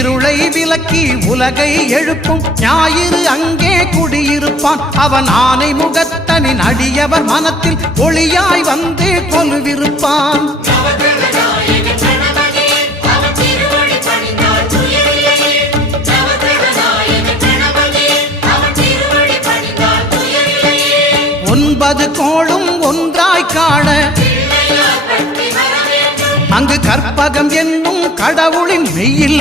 இருளை விலக்கி உலகை எழுப்பும் ஞாயிறு அங்கே குடியிருப்பான். அவன் ஆனை முகத்தனின் அடியவர் மனத்தில் ஒளியாய் வந்து கொலுவிருப்பான். ஒன்பது கோளும் ஒன்றாய் காண அங்கு கற்பகம் என்னும் கடவுளின் மெய்யில்